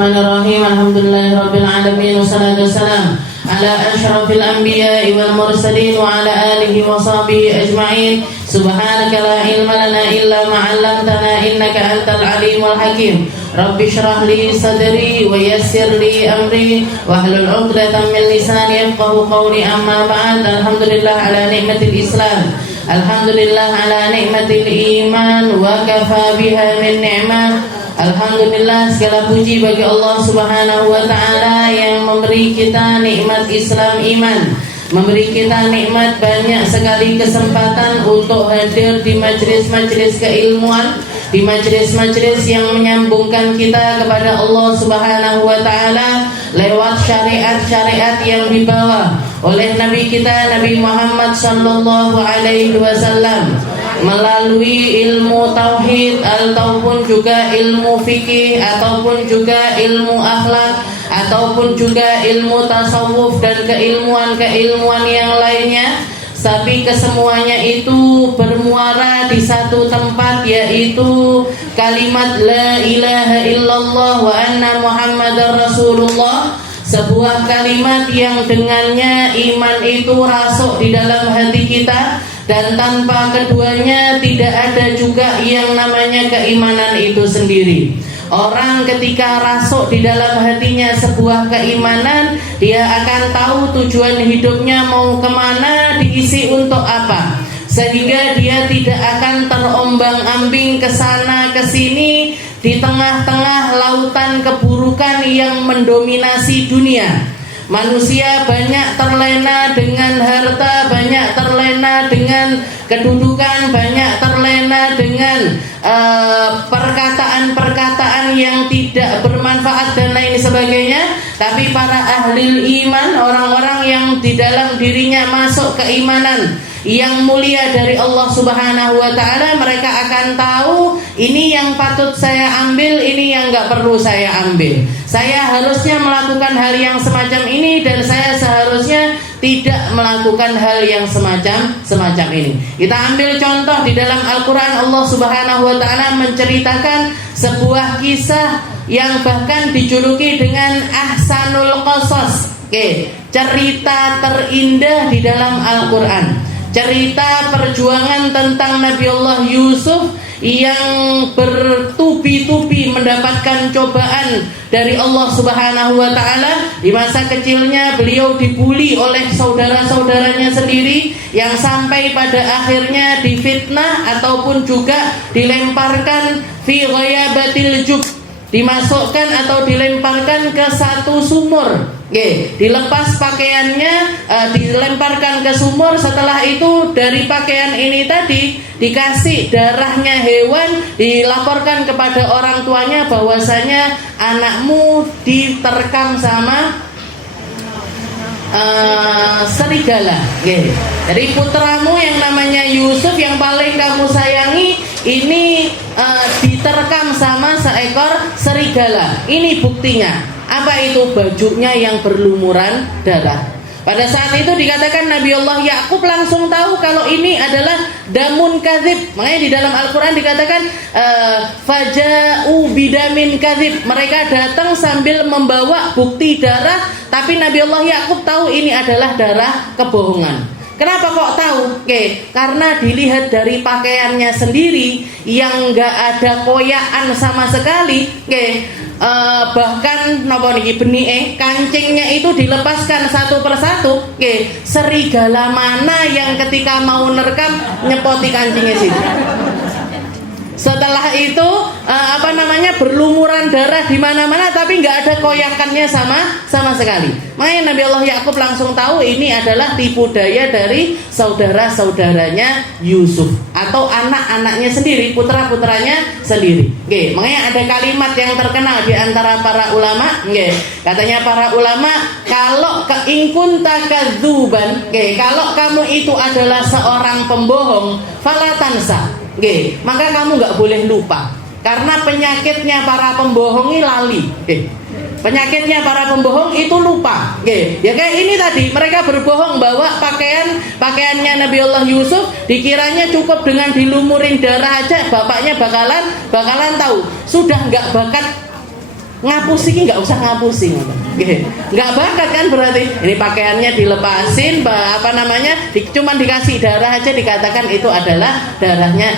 Bismillahirrahmanirrahim. Alhamdulillahirabbil alamin wassalatu wassalam ala asyrafil anbiya'i wal mursalin wa ala alihi wa sahbihi ajma'in. Subhanaka la ilma lana illa ma 'allamtana innaka antal alimul hakim. Rabbi shrah li sadri wa yassir li amri wahlul 'uqdatam min lisani yafqahu qawli. Amma ba'd. Alhamdulillah ala nikmatil Islam. Alhamdulillah ala nikmatil iman wa kafa biha min ni'mah. Alhamdulillah, segala puji bagi Allah Subhanahu wa ta'ala yang memberi kita nikmat Islam iman, memberi kita nikmat banyak sekali kesempatan untuk hadir di majelis-majelis keilmuan, di majelis-majelis yang menyambungkan kita kepada Allah Subhanahu wa ta'ala lewat syariat-syariat yang dibawa oleh Nabi kita Nabi Muhammad sallallahu alaihi wasallam, melalui ilmu tauhid ataupun juga ilmu fikih ataupun juga ilmu akhlak ataupun juga ilmu tasawuf dan keilmuan-keilmuan yang lainnya. Tapi kesemuanya itu bermuara di satu tempat, yaitu kalimat la ilaha illallah wa anna muhammadar rasulullah. Sebuah kalimat yang dengannya iman itu rasuk di dalam hati kita, dan tanpa keduanya tidak ada juga yang namanya keimanan itu sendiri. Orang ketika rasuk di dalam hatinya sebuah keimanan, dia akan tahu tujuan hidupnya mau kemana, diisi untuk apa, sehingga dia tidak akan terombang-ambing ke sana ke sini di tengah-tengah lautan keburukan yang mendominasi dunia. Manusia banyak terlena dengan harta, banyak terlena dengan kedudukan, banyak terlena dengan perkataan-perkataan yang tidak bermanfaat dan lain sebagainya. Tapi para ahli iman, orang-orang yang di dalam dirinya masuk keimanan yang mulia dari Allah Subhanahu wa ta'ala, mereka akan tahu ini yang patut saya ambil, ini yang gak perlu saya ambil. Saya harusnya melakukan hal yang semacam ini, dan saya seharusnya tidak melakukan hal yang semacam ini. Kita ambil contoh di dalam Al-Quran. Allah Subhanahu wa ta'ala menceritakan sebuah kisah yang bahkan dijuluki dengan ahsanul qasas, cerita terindah di dalam Al-Quran. Cerita perjuangan tentang Nabi Allah Yusuf yang bertubi-tubi mendapatkan cobaan dari Allah Subhanahu wa ta'ala. Di masa kecilnya beliau dibuli oleh saudara-saudaranya sendiri, yang sampai pada akhirnya difitnah ataupun juga dilemparkan fi ghayabatil jub, dimasukkan atau dilemparkan ke satu sumur. Dilepas pakaiannya, dilemparkan ke sumur. Setelah itu dari pakaian ini tadi dikasih darahnya hewan, dilaporkan kepada orang tuanya bahwasanya anakmu diterkam sama serigala. Jadi putramu yang namanya Yusuf yang paling kamu sayangi ini diterkam sama seekor serigala. Ini buktinya. Apa itu? Bajunya yang berlumuran darah. Pada saat itu dikatakan Nabi Allah Yakub langsung tahu kalau ini adalah damun kadzib. Makanya di dalam Al-Quran dikatakan faja'u bidamin kadzib. Mereka datang sambil membawa bukti darah, tapi Nabi Allah Yakub tahu ini adalah darah kebohongan. Kenapa kok tahu? Karena dilihat dari pakaiannya sendiri yang enggak ada koyakan sama sekali. Bahkan napa niki benih kancingnya itu dilepaskan satu persatu. Serigala mana yang ketika mau nerkam nyepoti kancingnya sih? Setelah itu berlumuran darah di mana-mana, tapi nggak ada koyakannya sama sekali. Makanya Nabi Allah Yakub langsung tahu ini adalah tipu daya dari saudara-saudaranya Yusuf atau anak-anaknya sendiri, putra-putranya sendiri. Makanya ada kalimat yang terkenal di antara para ulama. Katanya para ulama, kalau ingkun takadzuban, kalau kamu itu adalah seorang pembohong, falatansa, maka kamu nggak boleh lupa. Karena penyakitnya para pembohong ini lali. Penyakitnya para pembohong itu lupa. Ya kayak ini tadi, mereka berbohong bahwa pakaiannya Nabi Allah Yusuf dikiranya cukup dengan dilumurin darah aja bapaknya bakalan tahu. Sudah nggak bakat ngapusi ki nggak usah ngapusi, nggak bakat kan berarti. Ini pakaiannya dilepasin, cuman dikasih darah aja dikatakan itu adalah darahnya.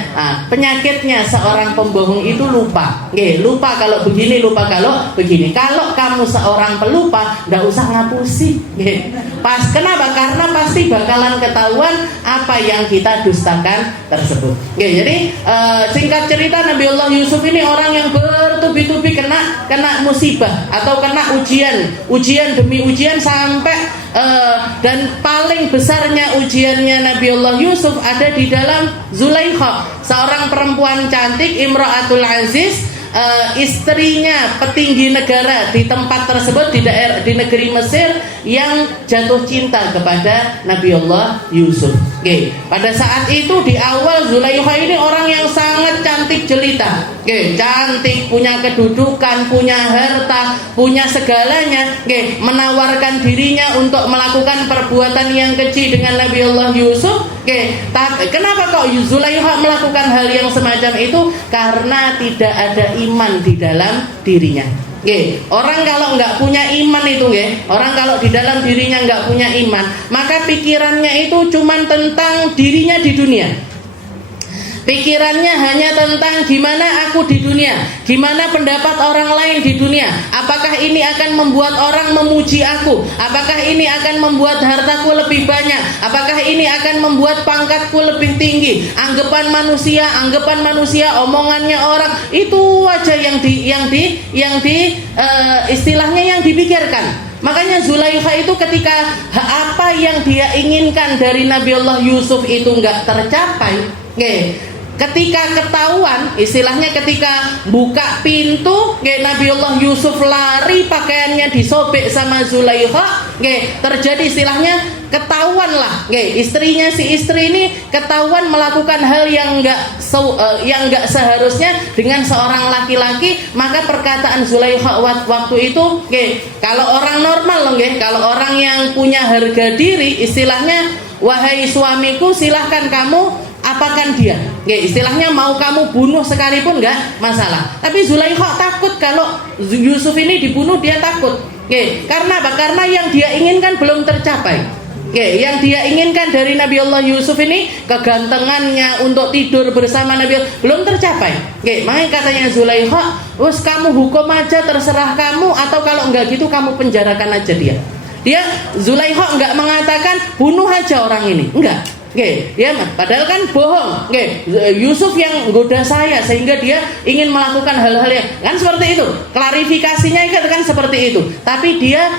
Penyakitnya seorang pembohong itu lupa, lupa kalau begini, lupa kalau begini. Kalau kamu seorang pelupa, nggak usah ngapusi, pas. Kenapa? Karena pasti bakalan ketahuan apa yang kita dustakan tersebut. Jadi singkat cerita, Nabiullah Yusuf ini orang yang bertubi-tubi kena musibah atau kena ujian demi ujian sampai dan paling besarnya ujiannya Nabiullah Yusuf ada di dalam Zulaikha, seorang perempuan cantik, Imra'atul Aziz, istrinya petinggi negara di tempat tersebut, di negeri Mesir, yang jatuh cinta kepada Nabiullah Yusuf. Pada saat itu di awal Zulaikha ini orang yang sangat cantik jelita, cantik, punya kedudukan, punya harta, punya segalanya, menawarkan dirinya untuk melakukan perbuatan yang keji dengan Nabiullah Yusuf. Kenapa kok Zulaikha melakukan hal yang semacam itu? Karena tidak ada iman di dalam dirinya. Orang kalau nggak punya iman itu, orang kalau di dalam dirinya nggak punya iman, maka pikirannya itu cuman tentang dirinya di dunia. Pikirannya hanya tentang gimana aku di dunia, gimana pendapat orang lain di dunia. Apakah ini akan membuat orang memuji aku? Apakah ini akan membuat hartaku lebih banyak? Apakah ini akan membuat pangkatku lebih tinggi? Anggapan manusia, omongannya orang, itu aja yang istilahnya yang dipikirkan. Makanya Zulaikha itu ketika apa yang dia inginkan dari Nabiullah Yusuf itu nggak tercapai, ketika ketahuan, istilahnya ketika buka pintu, Nabiullah Yusuf lari, pakaiannya disobek sama Zulaikha, terjadi istilahnya ketahuan lah, istrinya si istri ini ketahuan melakukan hal yang nggak seharusnya dengan seorang laki-laki. Maka perkataan Zulaikha waktu itu, kalau orang normal, kalau orang yang punya harga diri, istilahnya, wahai suamiku, silahkan kamu apakan dia, istilahnya mau kamu bunuh sekalipun nggak masalah. Tapi Zulaikha takut kalau Yusuf ini dibunuh, dia takut. Karena apa? Karena yang dia inginkan belum tercapai. Yang dia inginkan dari Nabiullah Yusuf ini, kegantengannya untuk tidur bersama Nabi, belum tercapai. Makanya katanya Zulaikha, wes kamu hukum aja, terserah kamu, atau kalau enggak gitu kamu penjarakan aja dia. Zulaikha enggak mengatakan bunuh aja orang ini, enggak. Padahal kan bohong. Yusuf yang goda saya sehingga dia ingin melakukan hal-hal yang kan seperti itu. Klarifikasinya kan seperti itu. Tapi dia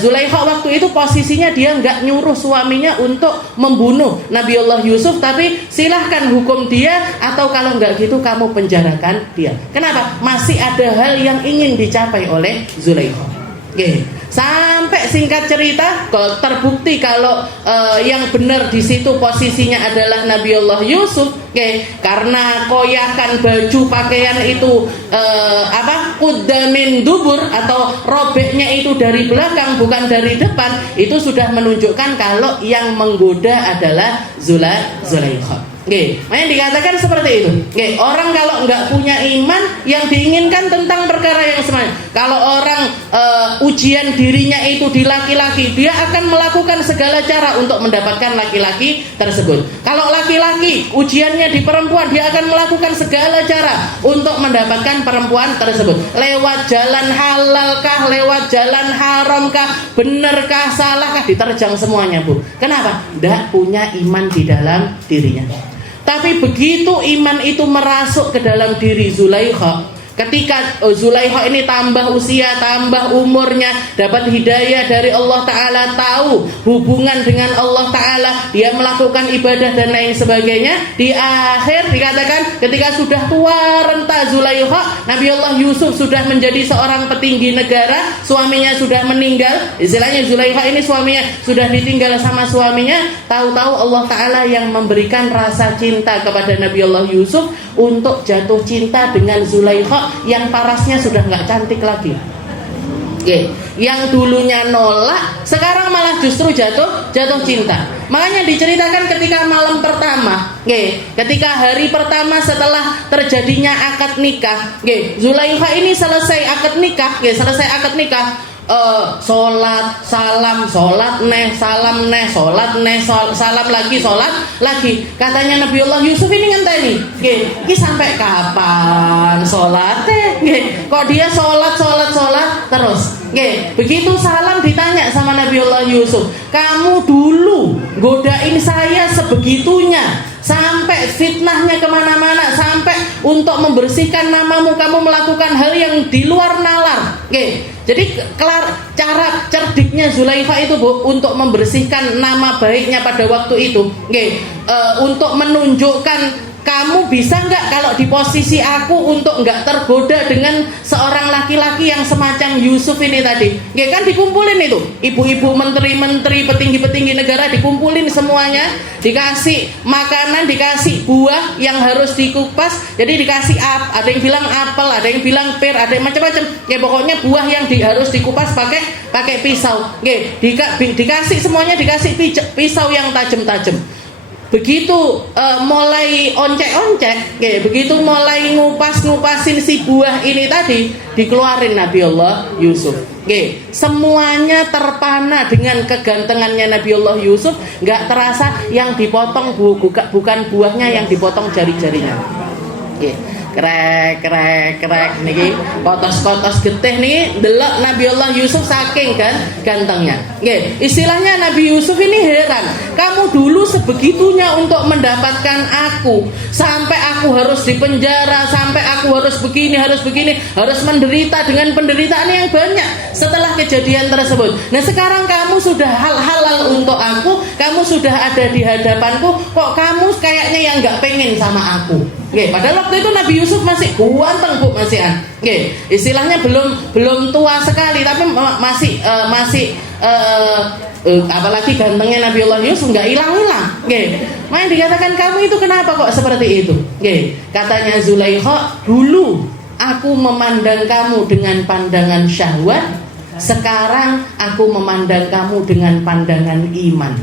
Zulaikha waktu itu posisinya dia nggak nyuruh suaminya untuk membunuh Nabiullah Yusuf, tapi silahkan hukum dia, atau kalau nggak gitu kamu penjarakan dia. Kenapa? Masih ada hal yang ingin dicapai oleh Zulaikha. Sampai singkat cerita terbukti kalau yang benar di situ posisinya adalah Nabiullah Yusuf, karena koyakan baju pakaian itu quddamin dubur, atau robeknya itu dari belakang bukan dari depan, itu sudah menunjukkan kalau yang menggoda adalah Zulaikha. Makanya dikatakan seperti itu. Orang kalau nggak punya iman, yang diinginkan tentang perkara yang semacam. Kalau orang ujian dirinya itu di laki-laki, dia akan melakukan segala cara untuk mendapatkan laki-laki tersebut. Kalau laki-laki ujiannya di perempuan, dia akan melakukan segala cara untuk mendapatkan perempuan tersebut. Lewat jalan halalkah, lewat jalan haramkah, benarkah, salahkah, diterjang semuanya, Bu. Kenapa? Tidak punya iman di dalam dirinya. Tapi begitu iman itu merasuk ke dalam diri Zulaikha, ketika Zulaikha ini tambah usia, tambah umurnya, dapat hidayah dari Allah Ta'ala, tahu hubungan dengan Allah Ta'ala, dia melakukan ibadah dan lain sebagainya. Di akhir dikatakan ketika sudah tua renta Zulaikha, Nabiullah Yusuf sudah menjadi seorang petinggi negara, suaminya sudah meninggal. Istilahnya Zulaikha ini suaminya sudah ditinggal sama suaminya. Tahu-tahu Allah Ta'ala yang memberikan rasa cinta kepada Nabiullah Yusuf untuk jatuh cinta dengan Zulaikha yang parasnya sudah nggak cantik lagi. Yang dulunya nolak, sekarang malah justru jatuh cinta. Makanya diceritakan ketika malam pertama, ketika hari pertama setelah terjadinya akad nikah, Zulaikha ini selesai akad nikah, sholat, salam, sholat neh, salam neh, sholat neh, salam lagi, sholat lagi. Katanya Nabiullah Yusuf ini ngenteni, ini sampai kapan sholatnya? Kok dia sholat terus? Begitu salam ditanya sama Nabiullah Yusuf, kamu dulu godain saya sebegitunya, sampai fitnahnya kemana-mana, sampai untuk membersihkan namamu kamu melakukan hal yang di luar nalar. Jadi cara cerdiknya Zulaikha itu, Bu, untuk membersihkan nama baiknya pada waktu itu, untuk menunjukkan kamu bisa nggak kalau di posisi aku untuk nggak tergoda dengan seorang laki-laki yang semacam Yusuf ini tadi. Kan dikumpulin itu ibu-ibu, menteri-menteri, petinggi-petinggi negara dikumpulin semuanya, dikasih makanan, dikasih buah yang harus dikupas. Jadi dikasih ada yang bilang apel, ada yang bilang pir, ada yang macam-macam. Pokoknya buah yang harus dikupas pakai pisau. Dikasih semuanya, dikasih pisau yang tajam-tajam. Begitu mulai oncek-oncek, begitu mulai ngupas-ngupasin si buah ini tadi, dikeluarin Nabiullah Yusuf. Semuanya terpana dengan kegantengannya Nabiullah Yusuf, nggak terasa yang dipotong bukan buahnya, yang dipotong jari-jarinya. Krek niki kotos-kotos getih nih delok Nabiullah Yusuf saking kan gantengnya. Istilahnya Nabi Yusuf ini heran, kamu dulu sebegitunya untuk mendapatkan aku, sampai aku harus dipenjara, sampai aku harus begini, harus menderita dengan penderitaan yang banyak setelah kejadian tersebut. Nah sekarang kamu sudah halal untuk aku, kamu sudah ada di hadapanku, kok kamu kayaknya yang nggak pengen sama aku. Padahal waktu itu Nabi Yusuf masih ganteng, Bu, istilahnya belum tua sekali, tapi masih apalagi gantengnya Nabiullah Yusuf nggak hilang-hilang. Makanya dikatakan kamu itu kenapa kok seperti itu? Katanya Zulaikha, dulu aku memandang kamu dengan pandangan syahwat, sekarang aku memandang kamu dengan pandangan iman.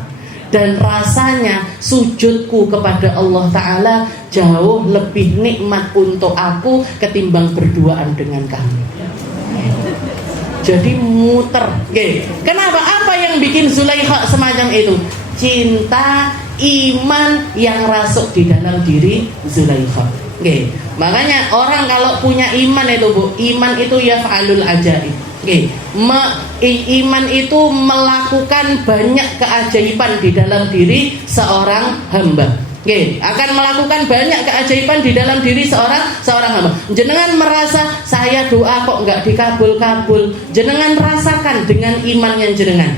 Dan rasanya sujudku kepada Allah Ta'ala jauh lebih nikmat untuk aku ketimbang berduaan dengan kamu. Jadi muter. Kenapa? Apa yang bikin Zulaikha semacam itu? Cinta, iman yang rasuk di dalam diri Zulaikha. Makanya orang kalau punya iman itu, Bu, iman itu yaf'alul ajaib. Iman itu melakukan banyak keajaiban di dalam diri seorang hamba. Akan melakukan banyak keajaiban di dalam diri seorang hamba. Jenengan merasa saya doa kok nggak dikabul-kabul, jenengan rasakan dengan iman yang jenengan.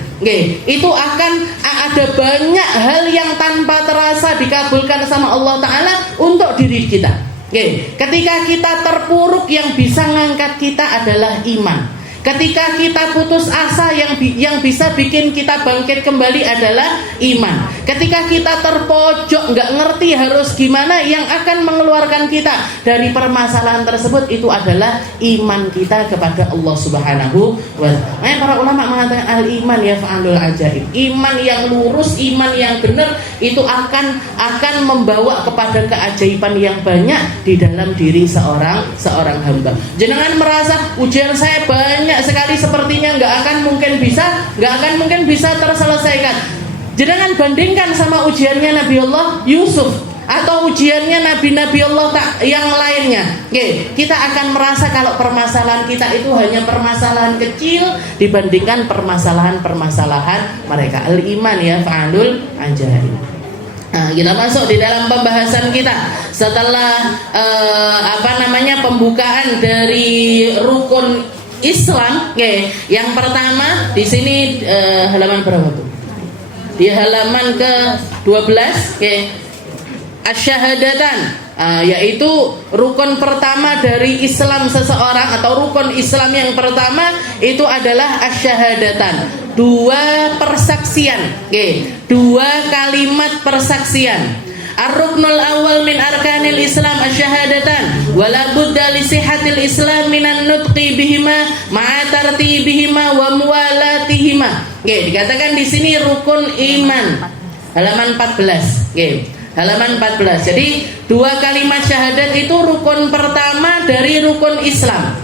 Itu akan ada banyak hal yang tanpa terasa dikabulkan sama Allah Ta'ala untuk diri kita. Ketika kita terpuruk, yang bisa ngangkat kita adalah iman. Ketika kita putus asa, yang bisa bikin kita bangkit kembali adalah iman. Ketika kita terpojok, nggak ngerti harus gimana, yang akan mengeluarkan kita dari permasalahan tersebut itu adalah iman kita kepada Allah Subhanahu wa Ta'ala. Para ulama mengatakan al-iman yaf'alul ajaib. Iman yang lurus, iman yang benar itu akan membawa kepada keajaiban yang banyak di dalam diri seorang hamba. Jangan merasa ujian saya banyak sekali, sepertinya nggak akan mungkin bisa terselesaikan. Jangan bandingkan sama ujiannya Nabiullah Yusuf atau ujiannya nabi-nabi Allah yang lainnya. Kita akan merasa kalau permasalahan kita itu hanya permasalahan kecil dibandingkan permasalahan mereka. Al-iman ya fa'alul ajaib. Nah, kita masuk di dalam pembahasan kita setelah pembukaan dari rukun Islam. Yang pertama di sini halaman berapa tuh? Di halaman ke-12, asyhadatan, yaitu rukun pertama dari Islam seseorang, atau rukun Islam yang pertama itu adalah asyhadatan, dua persaksian, dua kalimat persaksian. Ar-ruknul awal min arkanil Islam asyhadatan wala budda li sihhatil Islam minan nutqi bihima ma'a tartibihima wa muwalatihima. Dikatakan di sini rukun iman. halaman 14. Oke, halaman 14. Jadi dua kalimat syahadat itu rukun pertama dari rukun Islam.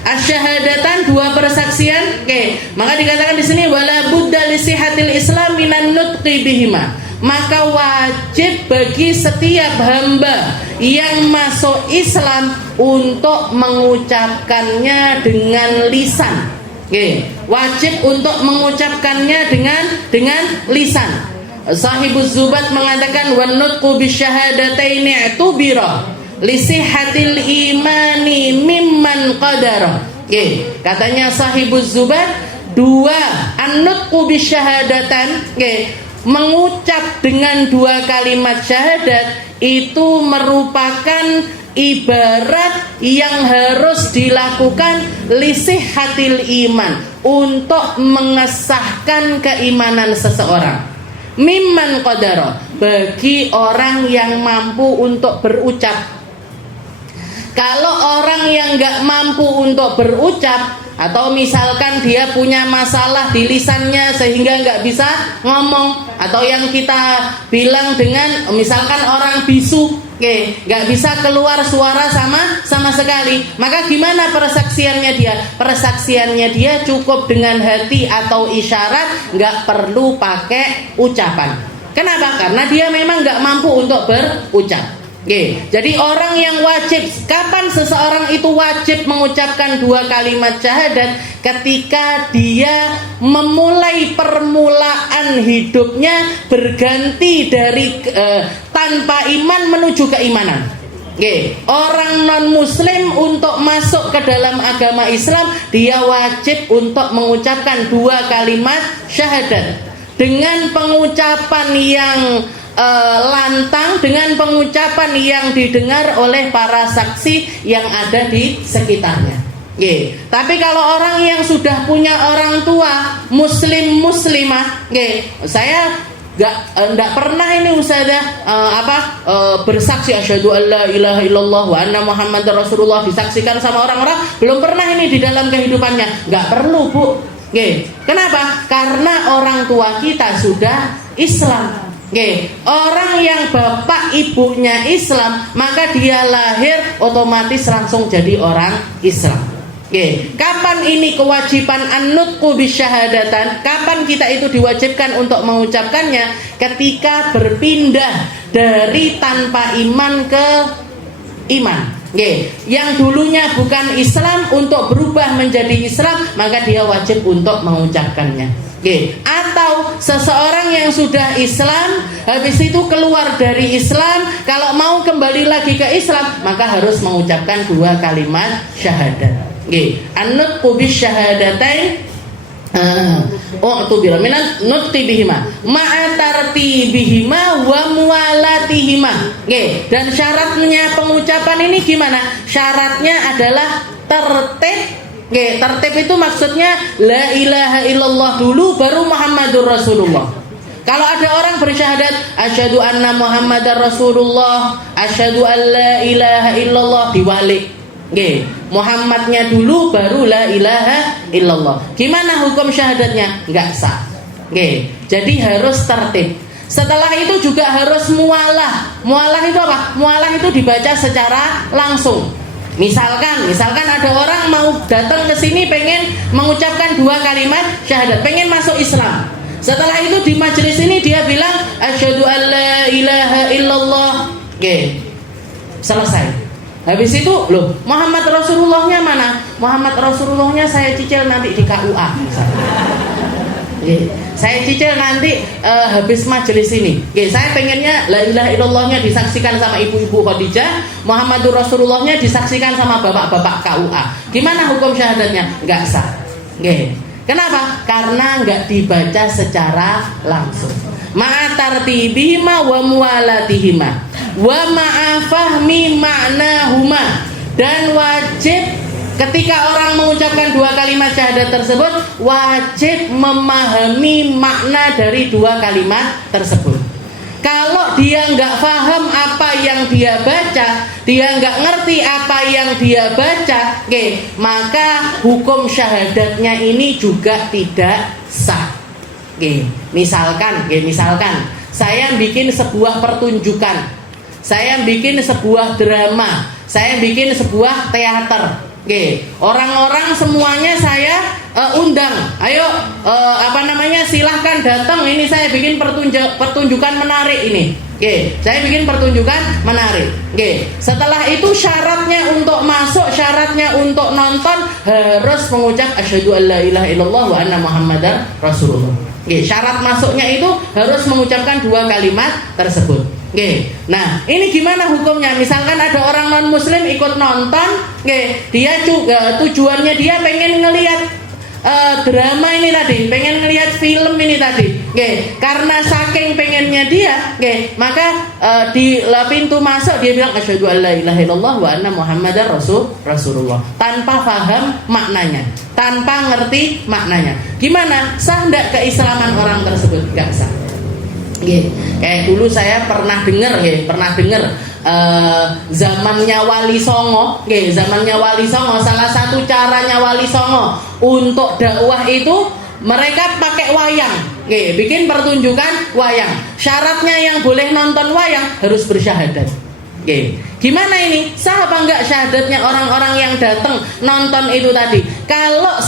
Asyhadatan, dua persaksian. Oke, maka dikatakan di sini wala budda li sihatil Islam minan nutqi bihima. Maka wajib bagi setiap hamba yang masuk Islam untuk mengucapkannya dengan lisan. Oke, wajib untuk mengucapkannya dengan lisan. Sahibuz Zubat mengatakan wan nutqu bisyahadataini i'tubira li sihhatil imani mimman qadara. Oke, katanya Sahibuz Zubat, dua an-nutqu bisyahadatan, oke, mengucap dengan dua kalimat syahadat itu merupakan ibarat yang harus dilakukan lisihhatil iman, untuk mengesahkan keimanan seseorang. Mimman qadara, bagi orang yang mampu untuk berucap. Kalau orang yang gak mampu untuk berucap, atau misalkan dia punya masalah di lisannya sehingga nggak bisa ngomong, atau yang kita bilang dengan misalkan orang bisu, nggak bisa keluar suara sama sekali, maka gimana persaksiannya dia? Persaksiannya dia cukup dengan hati atau isyarat, nggak perlu pakai ucapan. Kenapa? Karena dia memang nggak mampu untuk berucap. Jadi orang yang wajib, kapan seseorang itu wajib mengucapkan dua kalimat syahadat? Ketika dia memulai permulaan hidupnya berganti dari tanpa iman menuju keimanan. Orang non muslim untuk masuk ke dalam agama Islam, dia wajib untuk mengucapkan dua kalimat syahadat dengan pengucapan yang lantang, dengan pengucapan yang didengar oleh para saksi yang ada di sekitarnya. Tapi kalau orang yang sudah punya orang tua muslim muslimah, saya nggak pernah ini Ustazah bersaksi asyhadu alla ilaha illallah wa anna muhammadar rasulullah disaksikan sama orang-orang, belum pernah ini di dalam kehidupannya. Nggak perlu, Bu. Kenapa? Karena orang tua kita sudah Islam. Orang yang bapak ibunya Islam, maka dia lahir otomatis langsung jadi orang Islam. Kapan ini kewajiban an-nutqu bisyahadatan? Kapan kita itu diwajibkan untuk mengucapkannya? Ketika berpindah dari tanpa iman ke iman. Yang dulunya bukan Islam untuk berubah menjadi Islam, maka dia wajib untuk mengucapkannya. Atau seseorang yang sudah Islam, habis itu keluar dari Islam, kalau mau kembali lagi ke Islam, maka harus mengucapkan dua kalimat syahadat. An-nutqu bisyahadatain u'tubira minan nutqi bihima ma'a tartibihima wa muwalatihima. Dan syaratnya pengucapan ini gimana? Syaratnya adalah tertib. Tertib itu maksudnya la ilaha illallah dulu baru Muhammadur Rasulullah. Kalau ada orang bersyahadat asyhadu anna Muhammadar Rasulullah, asyhadu an la ilaha illallah, diwalik. Muhammadnya dulu baru la ilaha illallah. Gimana hukum syahadatnya? Enggak sah. Jadi harus tertib. Setelah itu juga harus mualah. Mualah itu apa? Mualah itu dibaca secara langsung. Misalkan ada orang mau datang ke sini pengen mengucapkan dua kalimat syahadat, pengen masuk Islam. Setelah itu di majelis ini dia bilang asyhadu an la ilaha illallah. Selesai. Habis itu, loh, Muhammad Rasulullahnya mana? Muhammad Rasulullahnya saya cicil nanti di KUA misalnya. Saya cicil nanti habis majelis ini. Saya pengennya la ilaha illallahnya disaksikan sama ibu-ibu Khadijah, Muhammadur Rasulullahnya disaksikan sama bapak-bapak KUA. Gimana hukum syahadatnya? Enggak sah. Kenapa? Karena enggak dibaca secara langsung. Ma'a tartibihima wa muwalatihima wa ma'a fahmi ma'nahuma. Dan wajib ketika orang mengucapkan dua kalimat syahadat tersebut, wajib memahami makna dari dua kalimat tersebut. Kalau dia nggak paham apa yang dia baca, dia nggak ngerti apa yang dia baca, maka hukum syahadatnya ini juga tidak sah. Misalkan saya bikin sebuah pertunjukan, saya bikin sebuah drama, saya bikin sebuah teater. Oke, orang-orang semuanya saya undang. Ayo, silahkan datang. Ini saya bikin pertunjukan menarik ini. Oke, saya bikin pertunjukan menarik. Oke, setelah itu syaratnya untuk masuk, syaratnya untuk nonton harus mengucap asyhadu alla ilaha illallah wa anna muhammadar rasulullah. Oke, syarat masuknya itu harus mengucapkan 2 kalimat tersebut. Oke, nah ini gimana hukumnya? Misalkan ada orang non muslim ikut nonton, dia juga tujuannya dia pengen ngelihat drama ini tadi, pengen ngelihat film ini tadi, karena saking pengennya dia, maka di pintu masuk dia bilang asyhadu alla ilaha illallah wa anna muhammadar rasulullah tanpa paham maknanya, tanpa ngerti maknanya. Gimana? Sah enggak keislaman orang tersebut? Enggak sah. Kayak dulu saya pernah dengar zamannya Wali Songo, salah satu caranya Wali Songo untuk dakwah itu mereka pakai wayang, bikin pertunjukan wayang. Syaratnya yang boleh nonton wayang harus bersyahadat. Gimana ini? Sah apa enggak syahadatnya orang-orang yang datang nonton itu tadi? Kalau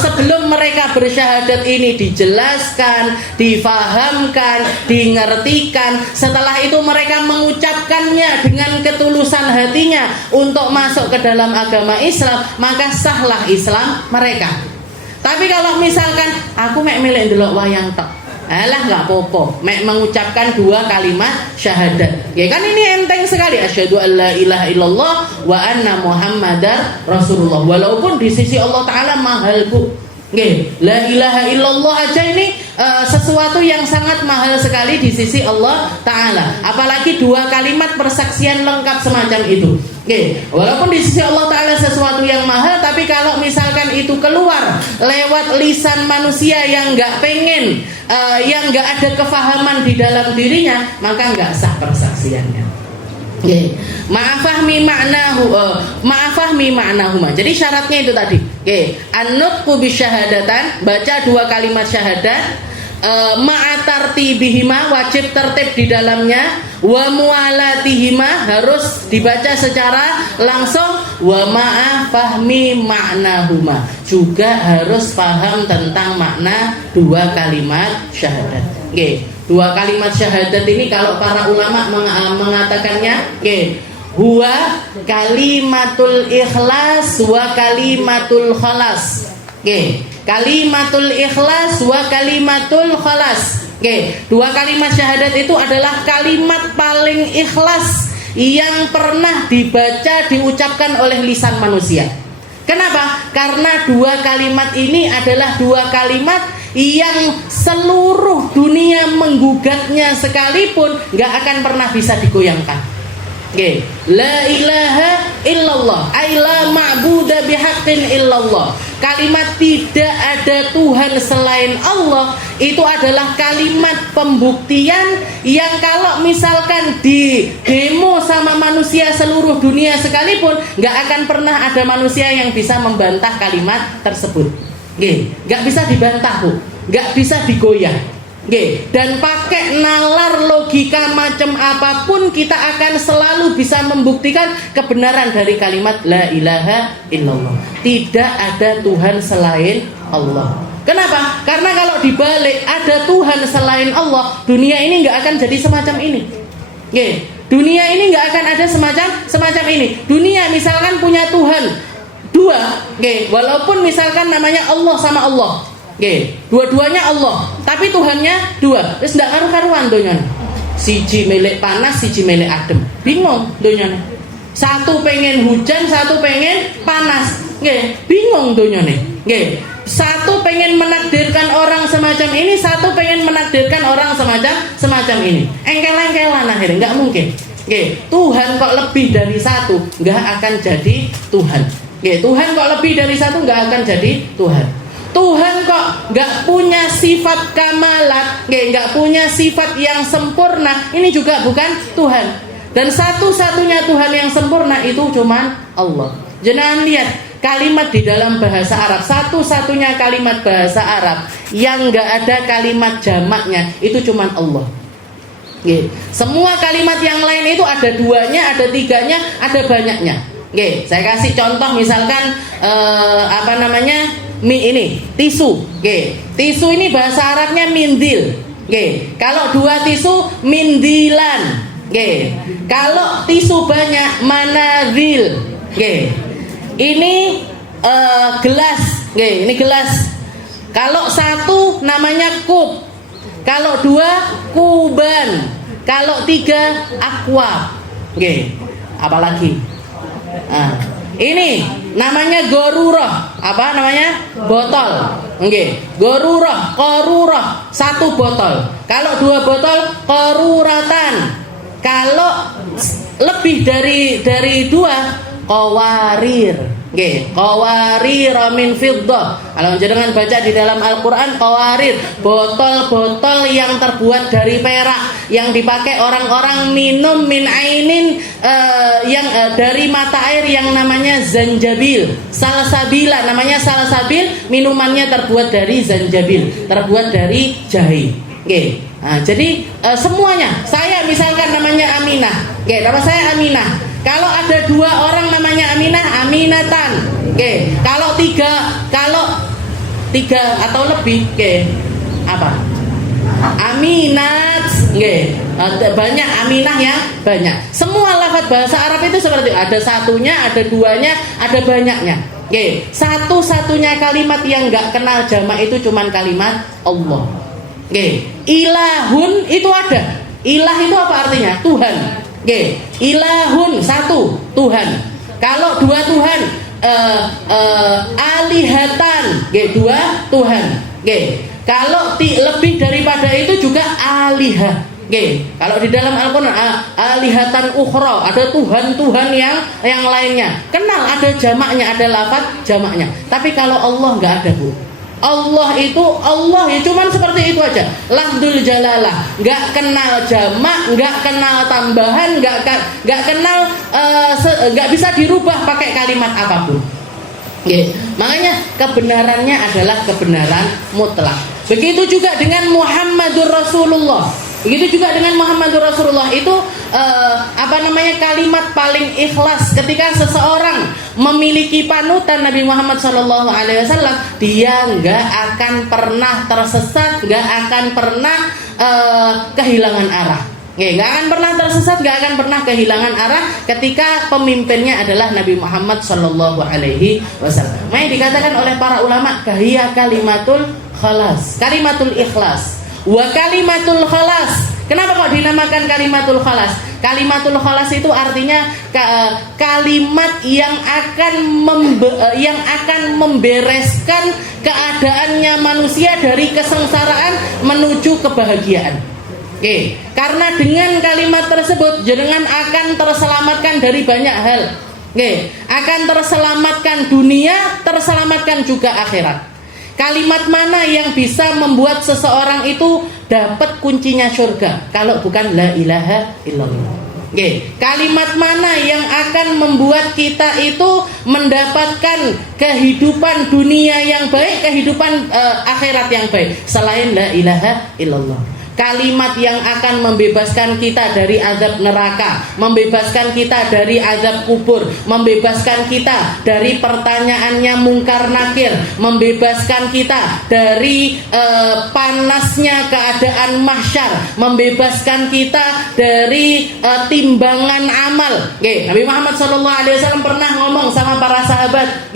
sebelum mereka bersyahadat ini dijelaskan, difahamkan, dingertikan, setelah itu mereka mengucapkannya dengan ketulusan hatinya untuk masuk ke dalam agama Islam, maka sahlah Islam mereka. Tapi kalau misalkan aku mek milih ndelok wayang tok, alah nggak popo, mek mengucapkan 2 kalimat syahadat. Ya kan ini enteng sekali, asyhadu alla ilaha illallah wa anna muhammadar rasulullah. Walaupun di sisi Allah Ta'ala mahal bu, la ilaha illallah aja ini sesuatu yang sangat mahal sekali di sisi Allah Ta'ala. Apalagi 2 kalimat persaksian lengkap semacam itu. Walaupun di sisi Allah Ta'ala sesuatu yang mahal, tapi kalau misalkan itu keluar lewat lisan manusia yang nggak pengen, yang nggak ada kefahaman di dalam dirinya, maka nggak sah persaksiannya. Ma'afahmi ma'nahuma. Jadi syaratnya itu tadi. An-nutqu bisyahadatan, baca 2 kalimat syahadat, ma'atartibihima, wajib tertib di dalamnya, wa mualatihima, harus dibaca secara langsung, wa ma'afahmi ma'nahuma, juga harus paham tentang makna 2 kalimat syahadat. 2 kalimat syahadat ini kalau para ulama mengatakannya, huwa kalimatul ikhlas wa kalimatul khalas. Kalimatul ikhlas wa kalimatul khalas. 2 kalimat syahadat itu adalah kalimat paling ikhlas yang pernah dibaca, diucapkan oleh lisan manusia. Kenapa? Karena 2 kalimat ini adalah 2 kalimat yang seluruh dunia menggugatnya sekalipun gak akan pernah bisa digoyangkan. La ilaha illallah, ay la ma'buda bihaqqin illallah. Kalimat tidak ada Tuhan selain Allah itu adalah kalimat pembuktian yang kalau misalkan di demo sama manusia seluruh dunia sekalipun gak akan pernah ada manusia yang bisa membantah kalimat tersebut. Gak bisa dibantah, gak bisa digoyah. Dan pakai nalar logika macam apapun kita akan selalu bisa membuktikan kebenaran dari kalimat la ilaha illallah. Tidak ada Tuhan selain Allah. Kenapa? Karena kalau dibalik ada Tuhan selain Allah, dunia ini nggak akan jadi semacam ini. Dunia ini nggak akan ada semacam ini. Dunia misalkan punya Tuhan 2, walaupun misalkan namanya Allah sama Allah. Dua-duanya Allah, tapi Tuhannya 2. Terus ndak karu-karuan donyane. Siji milik panas, siji milik adem. Bingung donyane. Satu pengen hujan, satu pengen panas. Bingung donyane. Satu pengen menakdirkan orang semacam ini, satu pengen menakdirkan orang semacam ini. Engkel-engkelan akhirnya, nggak mungkin. Tuhan kok lebih dari satu, nggak akan jadi Tuhan. Tuhan kok lebih dari satu, nggak akan jadi Tuhan. Tuhan kok gak punya sifat kamalat, gak punya sifat yang sempurna, ini juga bukan Tuhan. Dan satu-satunya Tuhan yang sempurna itu cuman Allah. Jangan lihat kalimat di dalam bahasa Arab, satu-satunya kalimat bahasa Arab yang nggak ada kalimat jamaknya itu cuman Allah. Semua kalimat yang lain itu ada duanya, ada tiganya, ada banyaknya. Saya kasih contoh misalkan ini tisu. Tisu ini bahasa Arabnya mindil. Kalau 2 tisu mindilan. Kalau tisu banyak manazil. Ini gelas. Ini gelas. Kalau 1 namanya kub. Kalau 2 kuban. Kalau 3 aqua. Apalagi? Ini namanya gorurah. Apa namanya? Botol. Gorurah, qorurah, 1 botol. Kalau 2 botol, qoruratan. Kalau lebih dari 2, qawarir. Qawarir min fiddah. Kalau jenengan baca di dalam Al-Qur'an, qawarir, botol-botol yang terbuat dari perak yang dipakai orang-orang minum min ainin yang dari mata air yang namanya zanjabil. Salsabila namanya salsabil, minumannya terbuat dari zanjabil, terbuat dari jahe. Jadi semuanya. Saya misalkan namanya Aminah. Nama saya Aminah. Kalau ada 2 orang namanya Aminah, Aminatan. Kalau 3 atau lebih, apa? Aminat. Banyak Aminah ya, banyak. Semua lafaz bahasa Arab itu seperti itu. Ada 1-nya, ada 2-nya, ada banyaknya. Satu-satunya kalimat yang nggak kenal jamak itu cuman kalimat Allah. Ilahun itu ada. Ilah itu apa artinya? Tuhan. Ilahun 1 Tuhan. Kalau 2 Tuhan, alihatan, 2 Tuhan. Kalau lebih daripada itu juga alihah. Kalau di dalam Al-Quran alihatan ukhra, ada Tuhan-Tuhan yang lainnya. Kenal ada jamaknya, ada lafaz jamaknya. Tapi kalau Allah nggak ada, Bu. Allah itu Allah ya cuman seperti itu aja. Lafdzul jalalah, nggak kenal jamak, nggak kenal tambahan, nggak kenal, nggak bisa dirubah pakai kalimat apapun. Makanya kebenarannya adalah kebenaran mutlak. Begitu juga dengan Muhammadur Rasulullah. Begitu juga dengan Muhammadur Rasulullah itu kalimat paling ikhlas ketika seseorang memiliki panutan Nabi Muhammad SAW, dia nggak akan pernah tersesat, nggak akan pernah kehilangan arah. Nggak akan pernah tersesat, nggak akan pernah kehilangan arah ketika pemimpinnya adalah Nabi Muhammad SAW. Makanya dikatakan oleh para ulama, kahiyya kalimatul khalas, kalimatul ikhlas. Wa kalimatul khalas. Kenapa kok dinamakan kalimatul khalas? Kalimatul khalas itu artinya kalimat yang akan membereskan keadaannya manusia dari kesengsaraan menuju kebahagiaan. Karena dengan kalimat tersebut jenengan akan terselamatkan dari banyak hal. Akan terselamatkan dunia, terselamatkan juga akhirat. Kalimat mana yang bisa membuat seseorang itu dapat kuncinya surga kalau bukan la ilaha illallah? Kalimat mana yang akan membuat kita itu mendapatkan kehidupan dunia yang baik, kehidupan akhirat yang baik selain la ilaha illallah? Kalimat yang akan membebaskan kita dari azab neraka, membebaskan kita dari azab kubur, membebaskan kita dari pertanyaannya mungkar nakir, membebaskan kita dari panasnya keadaan mahsyar, membebaskan kita dari timbangan amal. Nabi Muhammad SAW pernah ngomong sama para sahabat,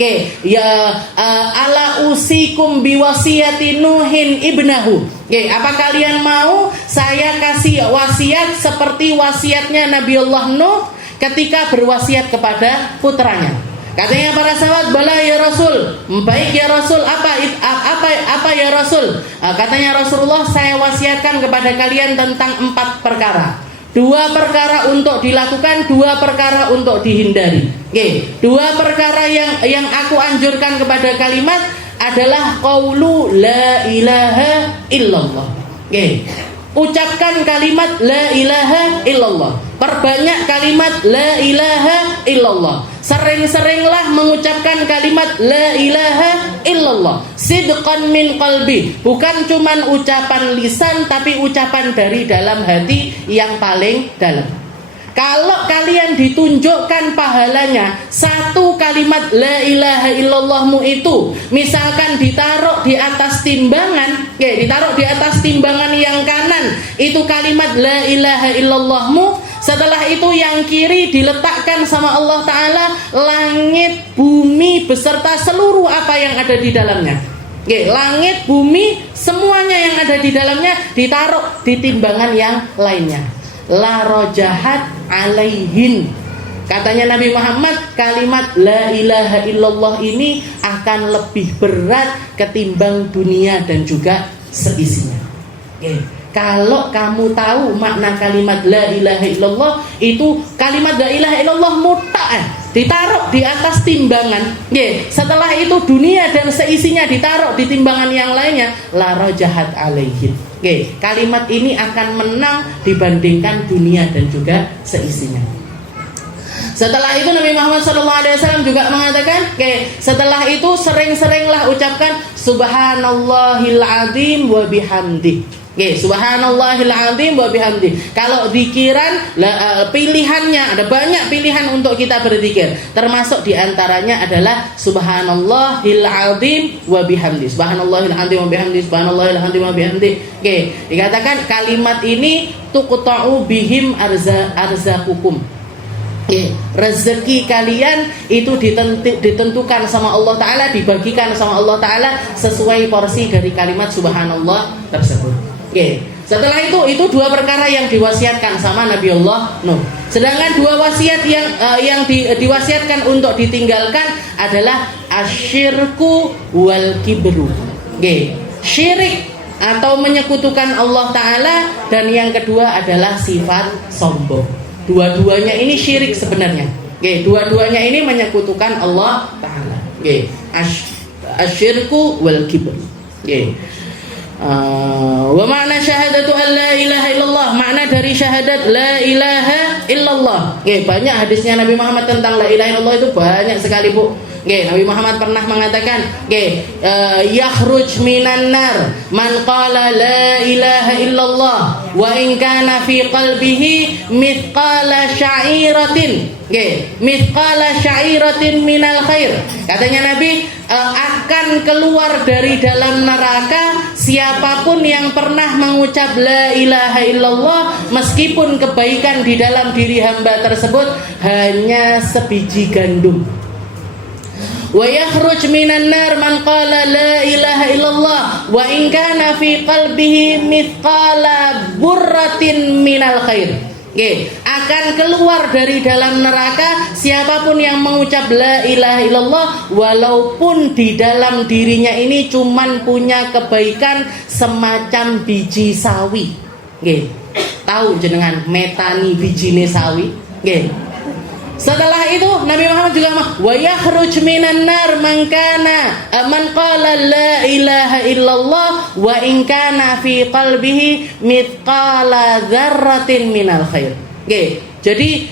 ala usikum biwasiyati Nuhin ibnahu. Apa kalian mau saya kasih wasiat seperti wasiatnya Nabiullah Nuh ketika berwasiat kepada putranya? Katanya para sahabat, bala ya Rasul. Baik ya Rasul, apa ya Rasul? Katanya Rasulullah, saya wasiatkan kepada kalian tentang 4 perkara. 2 perkara untuk dilakukan, 2 perkara untuk dihindari. 2 perkara yang aku anjurkan kepada kalimat adalah qaulu la ilaha illallah. Ucapkan kalimat la ilaha illallah. perbanyak kalimat la ilaha illallah. Sering-seringlah mengucapkan kalimat la ilaha illallah. Sidqan min qalbi, bukan cuman ucapan lisan tapi ucapan dari dalam hati yang paling dalam. Kalau kalian ditunjukkan pahalanya satu kalimat la ilaha illallahmu itu, misalkan ditaruh di atas timbangan, ditaruh di atas timbangan yang kanan itu kalimat la ilaha illallahmu, setelah itu yang kiri diletakkan sama Allah Ta'ala langit, bumi beserta seluruh apa yang ada di dalamnya. Langit, bumi, semuanya yang ada di dalamnya ditaruh di timbangan yang lainnya. La rojahat alaihin. Katanya Nabi Muhammad, kalimat la ilaha illallah ini akan lebih berat ketimbang dunia dan juga seisinya. Kalau kamu tahu makna kalimat la ilaha illallah, itu kalimat la ilaha illallah muta'ah, ditaruh di atas timbangan. Setelah itu dunia dan seisinya ditaruh di timbangan yang lainnya, la rojahat alaihin. Kalimat ini akan menang dibandingkan dunia dan juga seisinya. Setelah itu Nabi Muhammad SAW juga mengatakan, setelah itu sering-seringlah ucapkan subhanallahil azim wa bihamdi. Subhanallahil azim wa bihamdi. Kalau zikiran pilihannya ada banyak pilihan untuk kita berzikir. Termasuk diantaranya adalah subhanallahil azim wa bihamdi. Subhanallahil azim wa bihamdi. Subhanallahil azim wa bihamdi. Dikatakan kalimat ini tuqta'u bihim arzaqukum. Rezeki kalian itu ditentukan sama Allah Ta'ala, dibagikan sama Allah Ta'ala sesuai porsi dari kalimat subhanallah tersebut. Setelah itu dua perkara yang diwasiatkan sama Nabi Allah Nuh. Sedangkan dua wasiat yang diwasiatkan untuk ditinggalkan adalah asyirku wal kibru. Syirik atau menyekutukan Allah Ta'ala, dan yang kedua adalah sifat sombong. Dua-duanya ini syirik sebenarnya. Dua-duanya ini menyekutukan Allah Ta'ala. Asyirku wal kibru. Wa makna syahadatu an la ilaha illallah, makna dari syahadat la ilaha illallah. Banyak hadisnya Nabi Muhammad tentang la ilaha illallah itu banyak sekali, Bu. Nabi Muhammad pernah mengatakan, yakhruj minan nar man qala la ilaha illallah wa in kana fi qalbihi mithqala sya'iratin. Mithqala sya'iratin minal khair. Katanya Nabi, akan keluar dari dalam neraka siapapun yang pernah mengucap la ilaha illallah meskipun kebaikan di dalam diri hamba tersebut hanya sebiji gandum. Wa yakhruj minan nar man qala la ilaha illallah wa in kana fi qalbihi mithqala burratin minal khair. Akan keluar dari dalam neraka siapapun yang mengucap la ilaha illallah walaupun di dalam dirinya ini cuman punya kebaikan semacam biji sawi. Tahu jenengan metani bijine sawi? Setelah itu Nabi Muhammad juga wa yakhruj minan nar man qala la ilaha illallah wa in kana fi qalbihi mithqala dzarratin minal khair. Jadi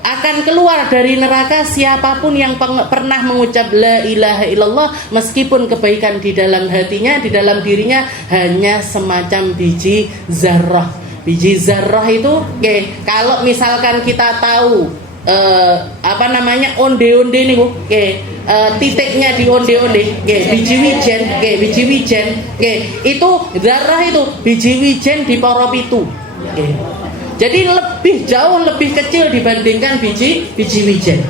akan keluar dari neraka siapapun yang pernah mengucap la ilaha illallah meskipun kebaikan di dalam hatinya, di dalam dirinya hanya semacam biji zarrah. Biji zarrah itu kalau misalkan kita tahu onde-onde nih Bu, titiknya di onde-onde, biji wijen, itu darah itu biji wijen di poro pitu. Jadi jauh lebih kecil dibandingkan biji wijen.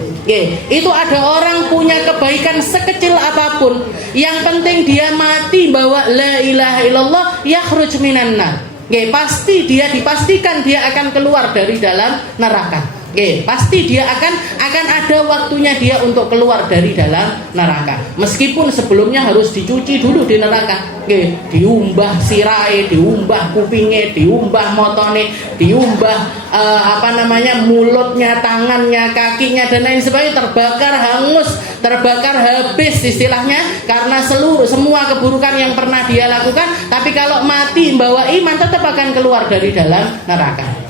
Itu ada orang punya kebaikan sekecil apapun, yang penting dia mati bawa la ilaha illallah yakhruj minan nar. Dipastikan dia akan keluar dari dalam neraka. Pasti dia akan ada waktunya dia untuk keluar dari dalam neraka. Meskipun sebelumnya harus dicuci dulu di neraka. Diumbah sirai, diumbah kupingnya, diumbah motone, diumbah mulutnya, tangannya, kakinya dan lain sebagainya, terbakar hangus, terbakar habis istilahnya karena semua keburukan yang pernah dia lakukan. Tapi kalau mati membawa iman tetap akan keluar dari dalam neraka.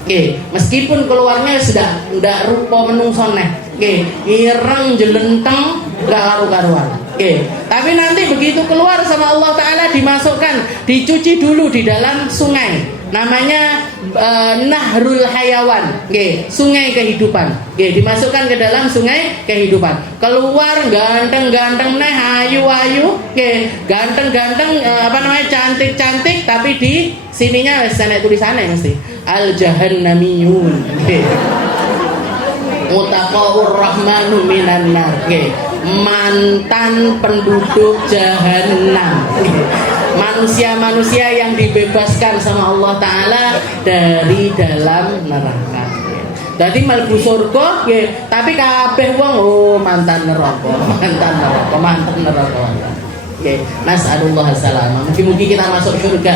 Meskipun keluarnya sudah ndak rupa menungso neh. Ireng jelenteng gak karu-karuan. Tapi nanti begitu keluar sama Allah Ta'ala dimasukkan, dicuci dulu di dalam sungai. Namanya Nahrul Hayawan, sungai kehidupan. Dimasukkan ke dalam sungai kehidupan. Keluar ganteng-ganteng neh, ayu-ayu, ganteng-ganteng cantik-cantik, tapi di sininya sana tulisannya mesti Al-Jahannamiyun. Mutaqaur Rahmanu minan nar. Mantan penduduk jahanam. Manusia-manusia yang dibebaskan sama Allah Ta'ala dari dalam neraka. Jadi mlebu surga, tapi kabeh wong mantan neraka. Nas'alullah salamah. Mungkin kita masuk surga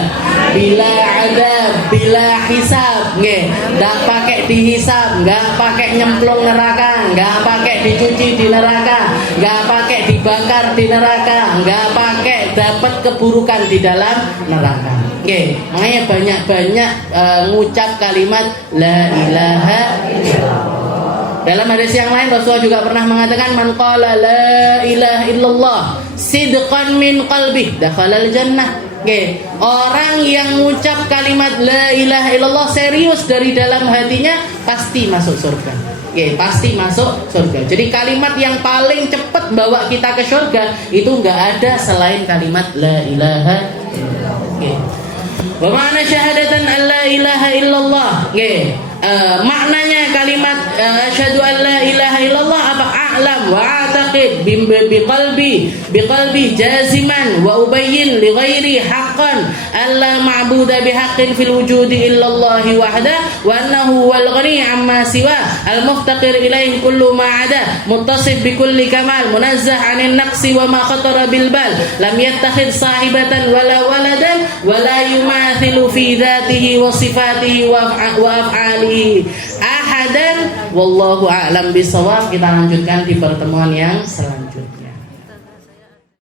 bila adab, bila hisab, nggak pakai dihisab, nggak pakai nyemplung neraka, nggak pakai dicuci di neraka, nggak pakai dibakar di neraka, nggak pakai dapat keburukan di dalam neraka. Makanya banyak-banyak ngucap kalimat la ilaha illallah. Dalam hadis yang lain Rasulullah juga pernah mengatakan man qala la ilaha illallah sidqan min qalbi dakhalal jannah. Orang yang mengucap kalimat la ilaha illallah serius dari dalam hatinya pasti masuk surga. Pasti masuk surga. Jadi kalimat yang paling cepat bawa kita ke surga itu enggak ada selain kalimat la ilaha illallah. Wa ma'na syahadatan an la ilaha illallah. Maknanya kalimat asyhadu an la ilaha illallah apa? A'lam wa a'taqid biqalbi jaziman wa ubayyin li ghairi haqqan alla ma'buda bihaqqin fil wujudi illallah wahda wa annahu wal ghani amma siwa al muftaqir ilaihi kullu ma ada muttasif bi kulli kamal munazzah 'anil naqsi wa ma khatara bil bal lam yattakhidh sahibatan wala waladan wala yumathilu fi dhatihi wa sifatihi wa af'alihi ahadan wallahu a'lam bisawab. Kita lanjutkan di pertemuan yang selanjutnya.